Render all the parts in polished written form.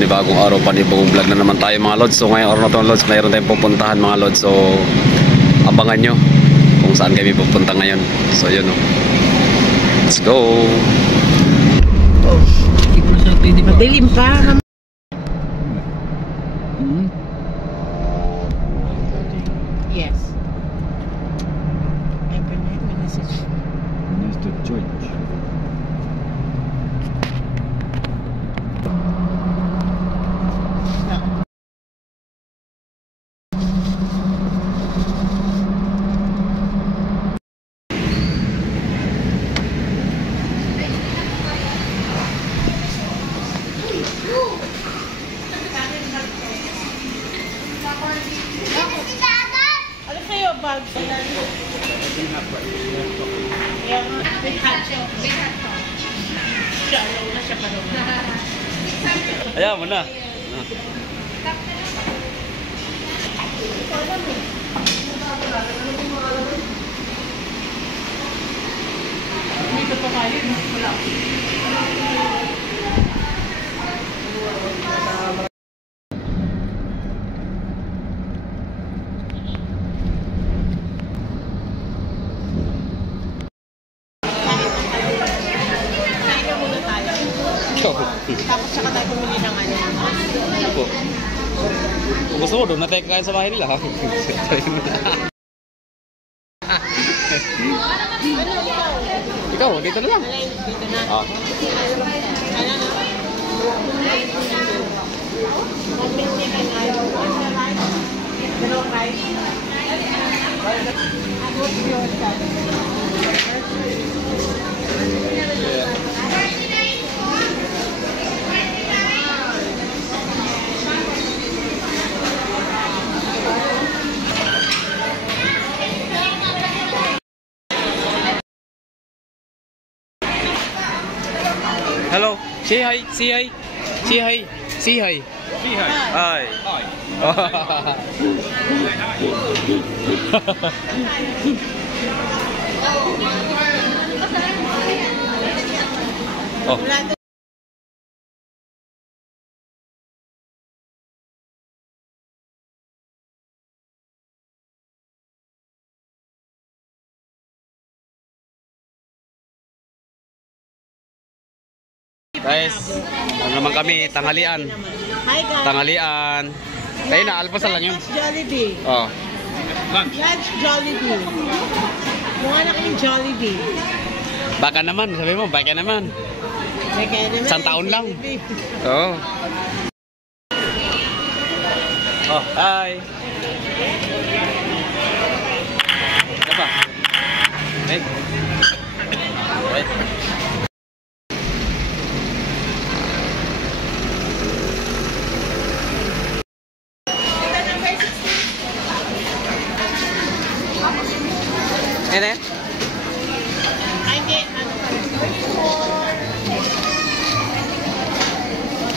panibagong araw, panibagong vlog na naman tayo mga lods. So ngayong araw na ito lods, mayroon tayong pupuntahan mga lods. So abangan nyo kung saan kami pupunta ngayon. So yun o. Let's go! Oh, madilim pa. Yes. Ayan mo na. Dito pa kayo, wala. Tapos saka tayo pumili ng ano. Ako. Kung gusto mo, doon na tayo kakain sa bahay nila. Ikaw, dito na lang. Dito na. Ah. Ano na? Hello, say hi, say hi, say hi, say hi. Say hi. Hi. Hi. Oh. Guys, ano naman kami, tanghalian. Hi guys. Tanghalian. Tayo na, alpasal lang yun. Lunch Jollibee. Oh. Lunch Jollibee. Mukha na kayong Jollibee. Baka naman, sabi mo, baka naman. Baka naman. Isang taon lang. Oo. Oh, hi. Ano ba? Hey. Right. Ano yan?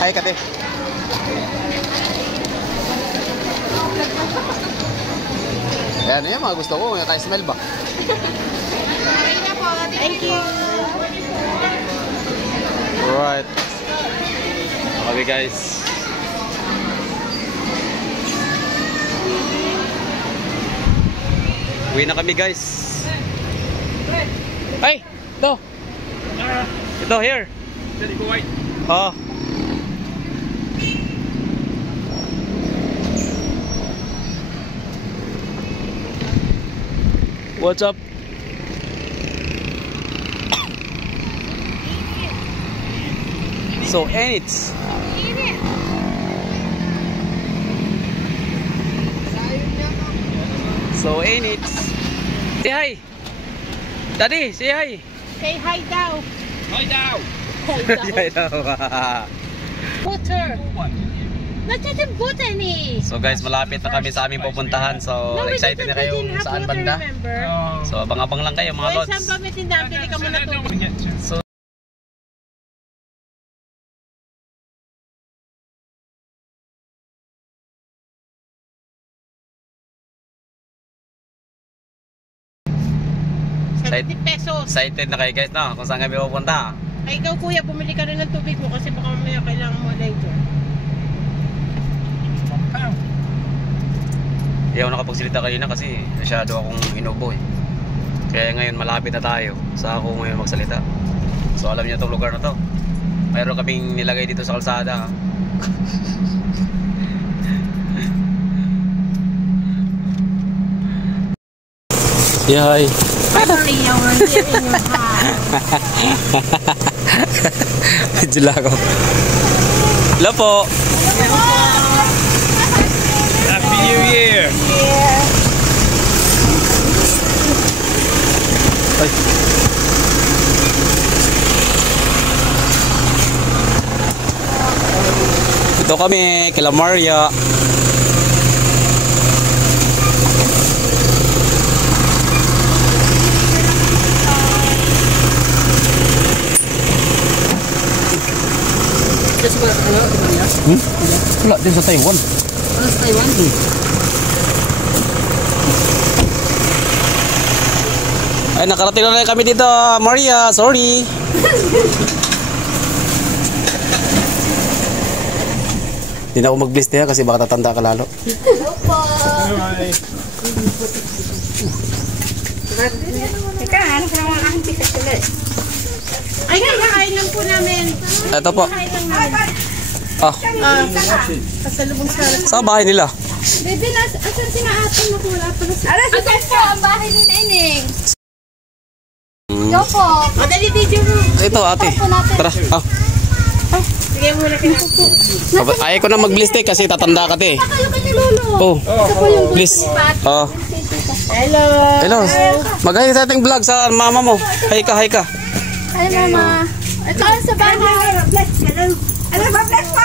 Hi, Kate. Ayan yan, mga gusto ko. Kaya-smell ba? Thank you. Alright. Okay, guys. Uwi na kami, guys. Hey! Ito! Ito, here! Oh. What's up? So, and it's say hi. Daddy, say hi. Say hi daw. Hi daw. Hi daw. Butter. Natitin butter ni. So guys, malapit na kami sa aming pupuntahan. So excited na kayo saan banda. So abang-abang lang kayo mga lods. Saan ba may tindahan? Pili ka muna to. So excited na kayo guys, no? Kung saan kami pupunta. Ay, ikaw kuya, bumili ka rin ng tubig mo kasi baka mamaya kailangan mo later. Hindi ako nakapagsalita kanina kasi masyado akong inubo eh. Kaya ngayon malapit na tayo. Sa ako ngayon magsalita. So alam niyo itong lugar na to. Mayroon kaming nilagay dito sa kalsada. Yeah, hi. Finally, you're here in your house. Medyo lako. Hello po. Happy New Year. Ay. Ito kami, kila Maria. Wala, din sa Taiwan. Sa Taiwan? Ay, nakarating na kami dito, Maria. Sorry. Hindi na ako mag-bless niya kasi baka tatanda ka lalo. Hello po. Teka, ano ka naman aking tikas ulit? Ay, kakain lang po namin. Ito po. Kakain lang namin. Pasalubong sa Sa bahay nila. Baby, asan si Maatong nakula pa na siya? Asan po ang bahay ni Neneng? Yo po. Madali video mo. Ito, ate. Tara. Sige, muna ka. Ayaw ko na mag-bless kasi tatanda ka te. Kayo ka ni Lolo. Oh. Please. Oh. Hello. Hello. Mag-hi sa ating vlog sa mama mo. Hi ka, hi ka. Hi, Mama. Ito sa bahay. Bless. Hello. Ano ba, bless po?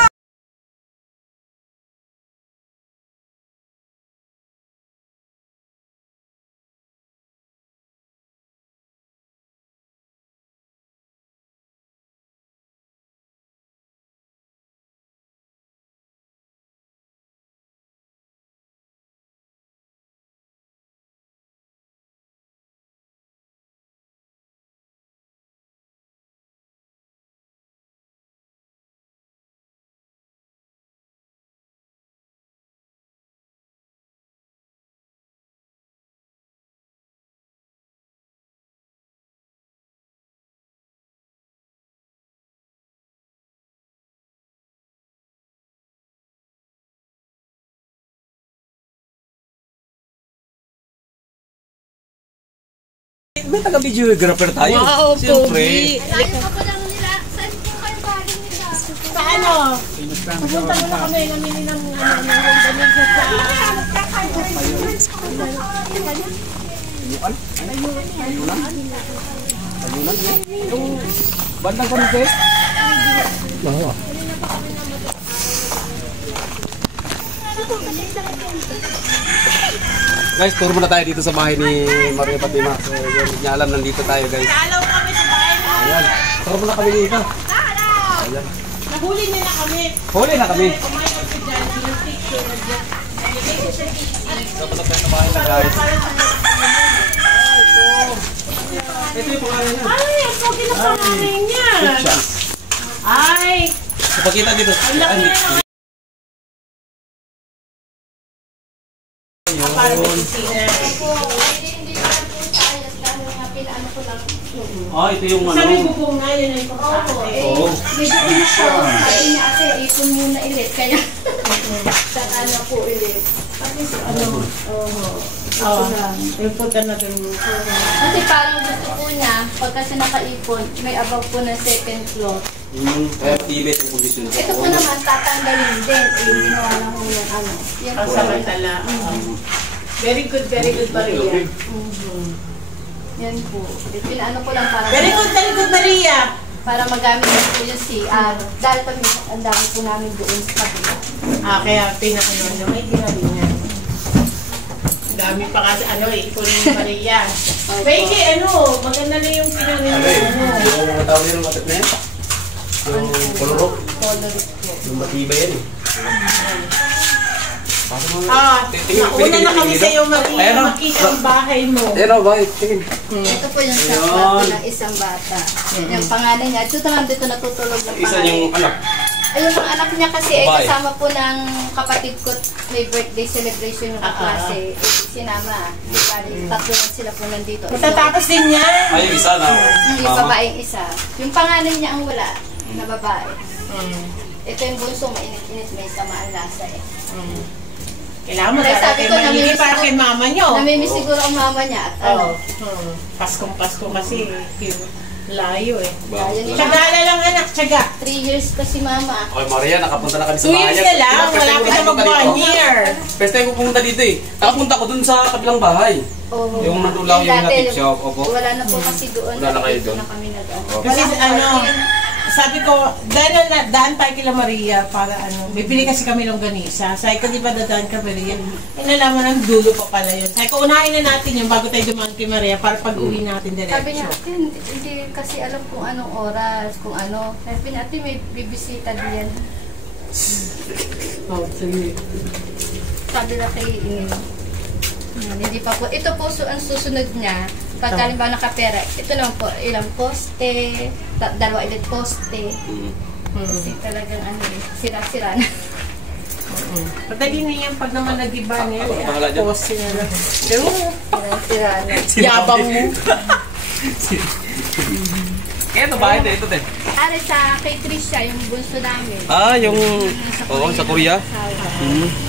May taga-videographer tayo. Wow, siyempre. Saan po kayo galing nila? Sa ano? Pupunta muna kami. Namili ng ganyan sa... Yung bandang kanite? Oo. Guys, tour muna tayo dito sa bahay ni Maria Fatima. So, yun, niya alam, nandito tayo guys. Alaw kami sa bahay mo. Ayan, tour muna kami dito. Ayan. Nahuli niya na kami. Huli na kami. Kumain ko si Jan. Picture na dyan. So, muna tayo sa bahay na guys. Ito yung pangalan niya. Ay, ang pogi na pangalan niya. Ay. Ipakita dito. Ang laki na. Para may CCR. Ah, ito yung ano. Sabi ko po nga yun ay pagkakate. Oo. Medyo pinakaw. Kaya ate, ipon muna ulit. Kaya, saka na po ulit. Ano? Oo. Yung punta na doon. Kasi parang gusto po niya, pagka siya nakaipon, may above po ng second floor. Kaya matibay itong condition. Ito po naman, tatanggalin din. Ginawa lang po yung ano. Yan Ang po. samantala. Very good Maria. Yan po. Pinaano ko lang para Very good Maria. para magamit niyo po yung CR. Dahil pag ang dami po namin doon sa kabila. Kaya pinakanon na may ginali niya. Dami pa kasi iko rin Maria. Pwede maganda na yung pinanin mo. Yung mga tao nila matat na yan. Yung koloro. Colored po. Yung matibay yan eh. Nauna na kami sa'yo Maria. Makita ang bahay mo. Ayan o, bakit? Tingin. Ito po yung sakwa po ng isang bata. Yung pangalan niya. Ito naman dito natutulog ng Isa pangalan. yung anak. Ay, yung mga anak niya kasi ay Bye. kasama po ng kapatid ko. May birthday celebration yung kaklase. Sinama. Bali, tatlo lang sila po nandito. Matatapos din niya. Ay, yung isa na. Yung babaeng isa. Yung panganay niya ang wala na babae. Ito yung bunso, mainit-init, may samaan lasa eh. Kailangan mo Kaya sabi darating ko, manigay namimiss para ko- kay mama nyo. Namimiss siguro ang mama niya at ano. Paskong Pasko kasi. Layo eh. Ayun, Tsaga lang anak, tsaga. 3 years pa si mama. Okay, Maria, nakapunta na kami sa 2 bahay. years na lang, wala pa siya mag 1 year. First time ko pumunta dito eh. Nakapunta ko dun sa kabilang bahay. Oh, Yung nandulaw yung dati, native shop, opo. Wala na po kasi doon. Wala na kayo Dito doon. na kami nag-ano. Kasi sabi ko, daan tayo kila Maria para bibili kasi kami ng ganisa. Sabi ko, di ba dadaan ka Maria? Eh, nalaman ng dulo pa pala yun. Sabi ko, unahin na natin yun bago tayo dumaan kay Maria para pag-uwi natin Sabi niya, diretso. hindi kasi alam kung anong oras, kung ano. Sabi niya, ate, may bibisita diyan. Oh, sige. Sabi na kay hindi pa po. Ito po ang susunod niya. Pagka halimbawa nakapera, ito lang po, ilang poste, 2 ulit poste. Kasi talagang sira-sira na. Madali na yan pag naman nag-iba niya. Bahala dyan. Poste na lang. Sira-sira na. Yabang mo. Kaya ito bahay din, ito din. Ari sa kay Trisha, yung bunso namin. Ah, yung... Nasa Oo, sa Korea. Asawa.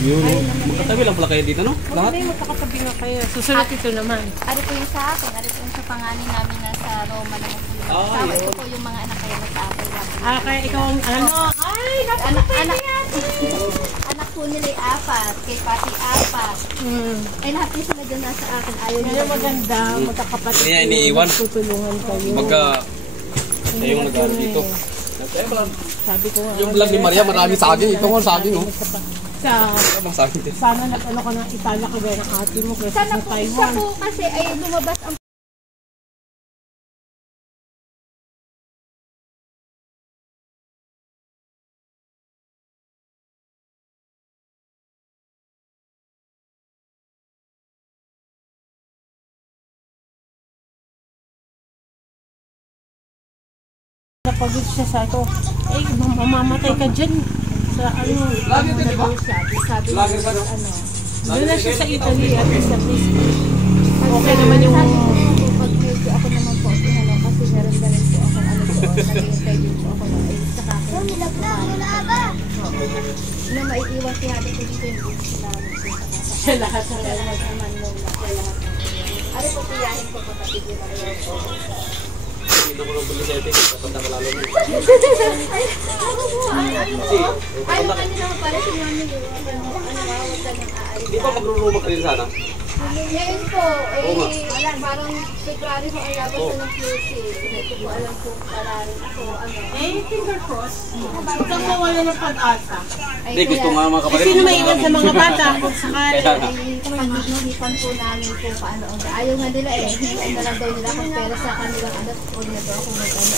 Yun. Magkatabi lang pala kayo dito, no? Lahat. Hindi, magkakatabi na kayo. Susunod ito naman. Ari po yung sa akin, ari po yung sa panganin namin na sa Roma naman po yung Ah, asawa. yun. Ito po yung mga anak kayo na sa akin. Kaya ikaw ang Ay, Anak po nila ay 4, kay Pati 4. Ay lahat din sila dyan nasa akin. Ayaw Yan nila ang maganda, magkakapatid. Kaya iniiwan. Tutulungan kayo. Magka... Kayo yung nag-aaral dito. Sabi ko nga. Yung vlog ni Maria, marami sa akin. Ito nga sa akin, no? Sa, Sa akin din. sana ano ka ng Italia ka gaya ng ate mo kasi Sana sa po, siya Taiwan. po kasi ay lumabas ang Napagod siya sa ako, eh, mamamatay ka dyan. Sa ano, Lagi ka, di ba? sabi Lagi ka, no? Doon na siya sa Italy at least okay naman yung... pag medyo ako naman po tinanong kasi meron na rin po ako doon, nag-iintay din po ako ay saka ako na maiiwan si Hadi ko dito yung gusto namin Siya lahat sa na naman muna kaya lahat ano po piyahin ko kapatid yun ayaw po Dito ko lang pala sa ito. Kapag nakalalo mo. ay yung kanina mo pala si Mami yun wawag ka ng aalis Di ba magrurumag ka rin sana? ngayon po wala parang February ko ang labas na ng QC hindi ko alam kung pararin ako Eh, finger cross. Huwag kang mawala ng pag-asa. Hindi, gusto nga mga kapatid. Sino maiwan sa mga bata kung sakali? Kaya nga. pag-ihipan po namin kung paano ayaw nga nila hindi na lang daw nila kung pera sa kanilang anak huwag na daw ako mag-ano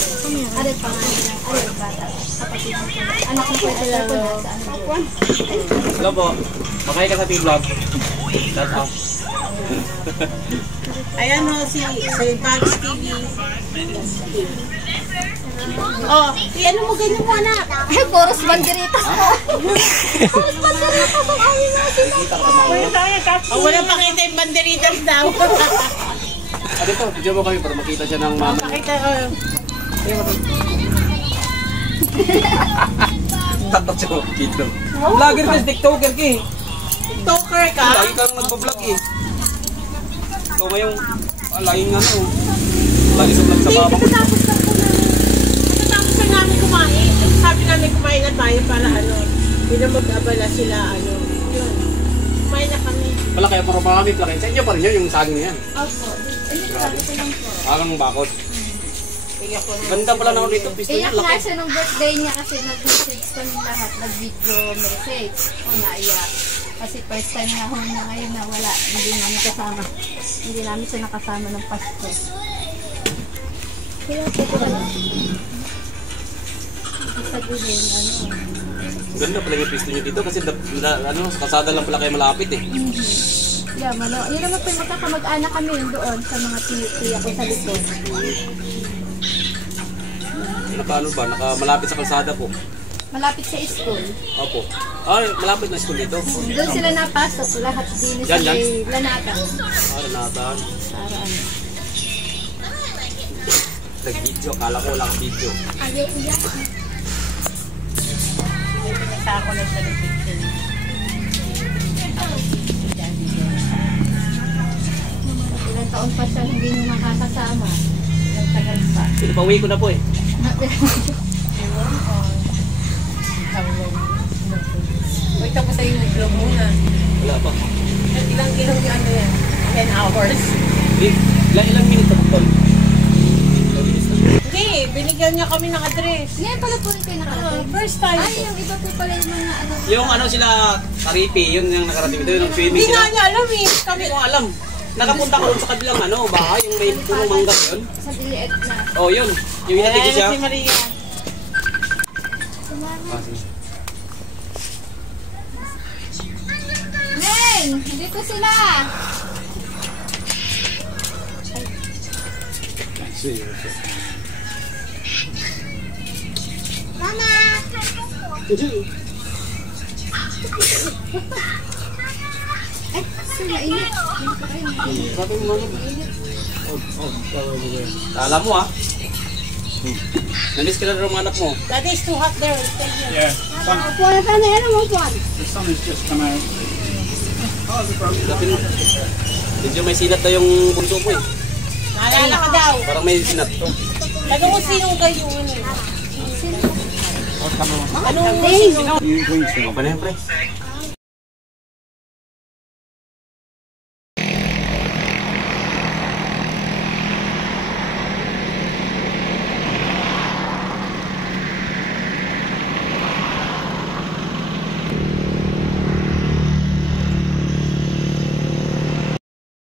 arit pangalan ng arit bata kapatid ko anak ko po sila po nasa ano Hello po. Makaya ka sa vlog. Shout out. Ayan o, si Bugs TV. Oh, ano mo ganyan mo anak? ay puros banderitas po puros banderitas ang ayaw natin Wala pakita yung banderitas daw. Ano to? Video mo kami para makita siya ng mama. Pakita Tatak siya dito. Vlogger ka, TikToker ka eh. TikToker ka? Lagi kang nagpa-vlog eh. Ikaw ngayong laging ano. Lagi sa vlog sa mama ko. Matapos na namin kumain. Sabi namin kumain na tayo para ano, hindi na mag-abala sila ano. Yun. Kumain na kami. Wala kaya para marami plakain. Sa inyo pa rin yun, yung saging na yan. opo sabi ko lang po Alang bakot. Ganda pala na dito. Pisto niya, iyak nga laki. siya nung birthday niya kasi nag-message kami lahat nag-video message naiyak kasi first time nga ho niya ngayon na wala hindi namin siya nakasama ng Pasko kaya po ko lang sabihin Ganda pala yung pisto niyo dito kasi ano, kasada lang pala kayo malapit eh. yeah, yun naman po yung magkakamag-anak kami yun doon sa mga tiya ko sa likod Naka ano ba? Naka malapit sa kalsada po. Malapit sa school. Opo. Ay, malapit na school dito. Doon sila napasok, lahat din sa Yan, yan? may lanatan. Renatan. Para ano. Nag-video. Akala ko wala kang video. Ayaw iyak. Pinasa ako na siya ng picture. Ilang taon pa siya hindi nyo makakasama. Ilang tagal pa. Pinapauwi ko na po eh. Ewan ko. Uy, tapos tayo nag-vlog muna. Wala pa. Ilang ano yan? 10 hours. Ilang minutes na po? Hindi, binigyan niya kami ng address. Ngayon pala po rin kayo nakarating. First time. Ay, yung iba po pala yung mga ano. Yung ano sila, Karipi, yun yung nakarating dito, yung swimming Hindi sila. nga niya alam eh. Kami, Hindi ko alam. Nakapunta ko sa kabilang ano, bahay, yung may punong mangga yun. Sa diliit na. Oh, yun. Yung hinatid ko siya. si Maria. Sumama. Ah, sige. Nen! Dito sila! Mama! Eh, sila init. Sabi mo ano? Alam mo ah. Namiss ka na rin mga anak mo. That is too hot there. Stay here. Yeah, Puwan pa na yan, puwan. the sun has just come out. Sabi mo, medyo may sinat na yung bunso mo eh. Naalala ka daw. Parang may sinat. Ano kung sinong kayo ano? Anong You green thing. Okay na yan, pre.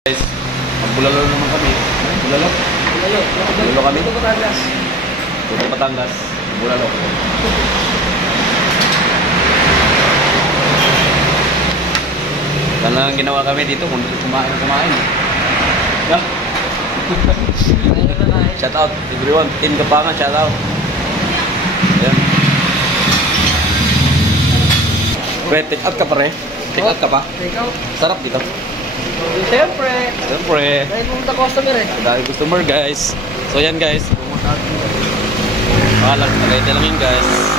Guys, magbulalo naman kami. Bulalo? Bulalo kami. Puto Batangas. Puto Batangas. Bulalo. Talagang ginawa kami dito kung kumain. Yeah. Shout out everyone. Team Gapangan, shout out. Ayan. Pre, take out ka pa rin. Take out ka pa. Sarap dito. Siyempre. Siyempre. Dahil pumunta customer eh. Dahil customer guys. So yan guys. Paalam. Tagay lang yun guys.